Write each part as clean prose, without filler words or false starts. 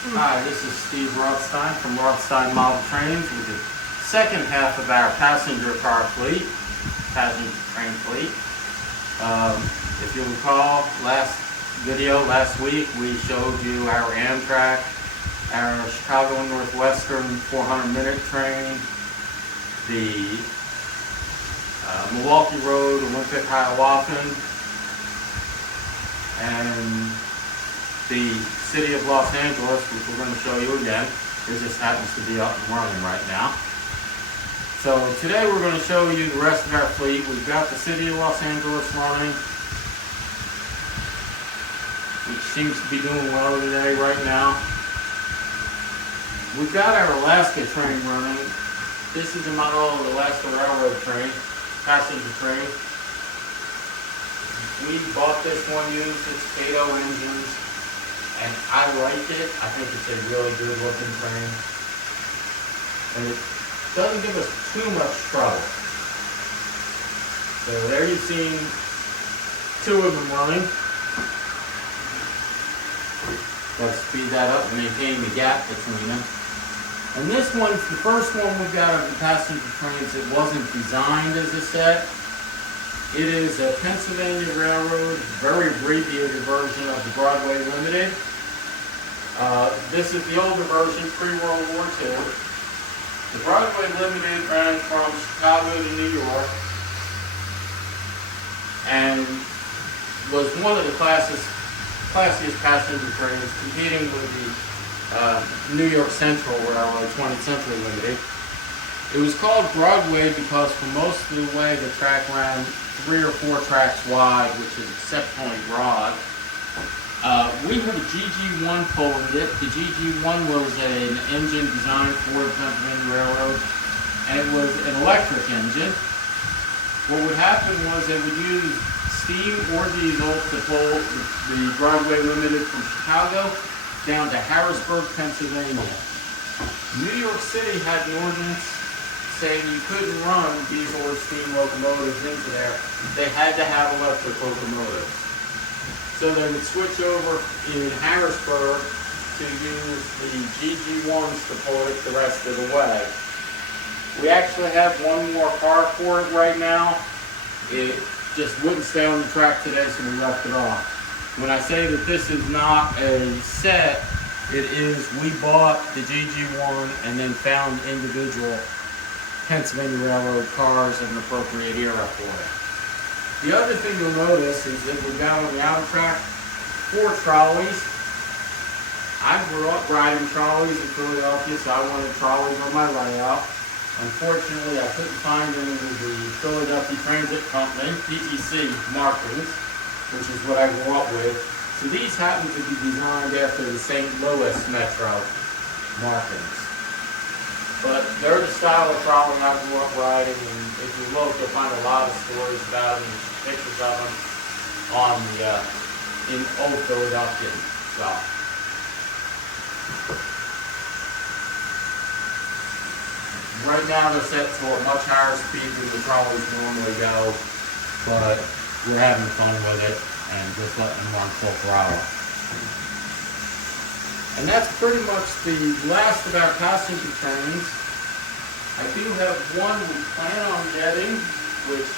Hi, this is Steve Rothstein from Rothstein Model Trains with the second half of our passenger car fleet, passenger train fleet. If you recall, last week, we showed you our Amtrak, our Chicago and Northwestern 400-minute train, the Milwaukee Road, Olympic Hiawatha, and the City of Los Angeles, which we're going to show you again. It just happens to be up and running right now. So today we're going to show you the rest of our fleet. We've got the City of Los Angeles running, which seems to be doing well today right now. We've got our Alaska train running. This is a model of the Alaska Railroad train, passenger train. We bought this one used, it's Cato engines, and I like it. I think it's a really good looking train. And it doesn't give us too much trouble. So there you've seen two of them running. Let's speed that up and maintain the gap between them. And this one's the first one we've got of the passenger trains that wasn't designed as a set. It is a Pennsylvania Railroad, very abbreviated version of the Broadway Limited. This is the older version, pre-World War II. The Broadway Limited ran from Chicago to New York and was one of the classiest passenger trains, competing with the New York Central Railroad, 20th Century Limited. It was called Broadway because for most of the way the track ran 3 or 4 tracks wide, which is exceptionally broad. We have a GG1 pulling it. The GG1 was an engine designed for the Pennsylvania Railroad, and it was an electric engine. What would happen was they would use steam or diesel to pull the Broadway Limited from Chicago down to Harrisburg, Pennsylvania. New York City had an ordinance saying you couldn't run diesel or steam locomotives into there. They had to have electric locomotives. So they would switch over in Harrisburg to use the GG1s to pull it the rest of the way. We actually have one more car for it right now. It just wouldn't stay on the track today, so we left it off. When I say that this is not a set, it is we bought the GG1 and then found individual Pennsylvania Railroad cars of an appropriate era for it. The other thing you'll notice is that we've got on the outer track 4 trolleys. I grew up riding trolleys in Philadelphia, so I wanted trolleys on my layout. Unfortunately, I couldn't find any of the Philadelphia Transit Company, PTC, markings, which is what I grew up with. So these happen to be designed after the St. Louis Metro markings. But they're the style of trolley I grew up riding, and if you look, you'll find a lot of stories about them, pictures of them on the in old Philadelphia stuff. Right now they're set to a much higher speed than the trolleys normally go, but we're having fun with it and just letting them run full throttle. And that's pretty much the last of our passenger trains. I do have one we plan on getting, which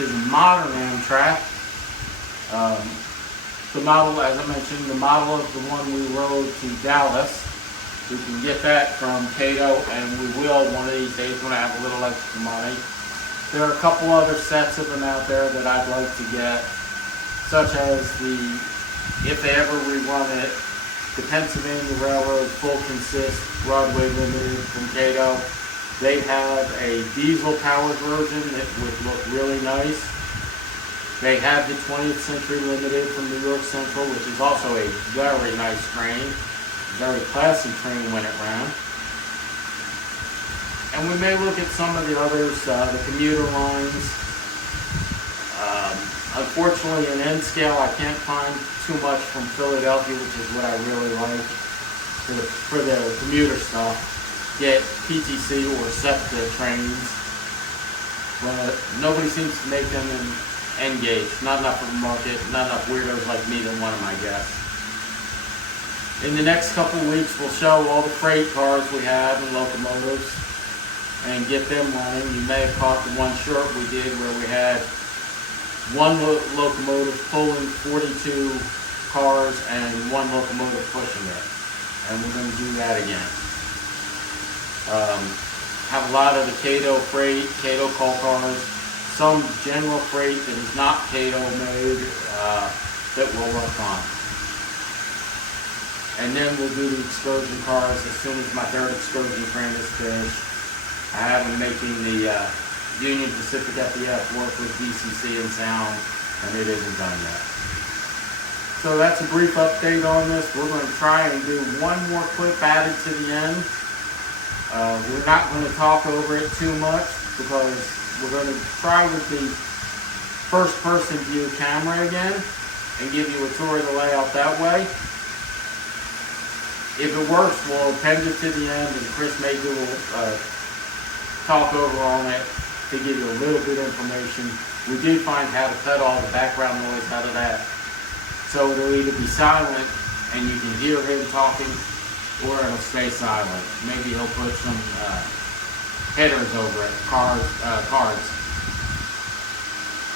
is a modern Amtrak. The model, as I mentioned, the model of the one we rode to Dallas. We can get that from Cato, and we will one of these days when I have a little extra money. There are a couple other sets of them out there that I'd like to get, such as if they ever rerun it, the Pennsylvania Railroad Full Consist Broadway Limited from Cato. They have a diesel-powered version that would look really nice. They have the 20th Century Limited from New York Central, which is also a very nice train, very classy train when it ran. And we may look at some of the others, the commuter lines. Unfortunately, in N scale, I can't find too much from Philadelphia, which is what I really like for the commuter stuff. Get PTC or SEPTA trains, but nobody seems to make them in N gauge. Not enough of a market, not enough weirdos like me that want them, I guess. In the next couple weeks, we'll show all the freight cars we have and locomotives and get them running. You may have caught the one short we did where we had one locomotive pulling 42 cars and one locomotive pushing it. And we're going to do that again. Have a lot of the Cato freight, Cato coal cars, some general freight that is not Cato made that we'll work on. And then we'll do the excursion cars as soon as my third excursion train is finished. I have them making the Union Pacific FEF work with DCC and sound, and it isn't done yet. So that's a brief update on this. We're going to try and do one more clip added to the end. We're not going to talk over it too much because we're going to try with the first person view camera again and give you a tour of the layout that way. If it works, we'll append it to the end, and Chris may do a talk over on it to give you a little bit of information. We did find how to cut all the background noise out of that, so it'll either be silent and you can hear him talking, or it'll stay silent. Maybe he'll put some headers over it, cards.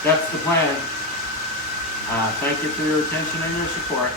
That's the plan. Thank you for your attention and your support.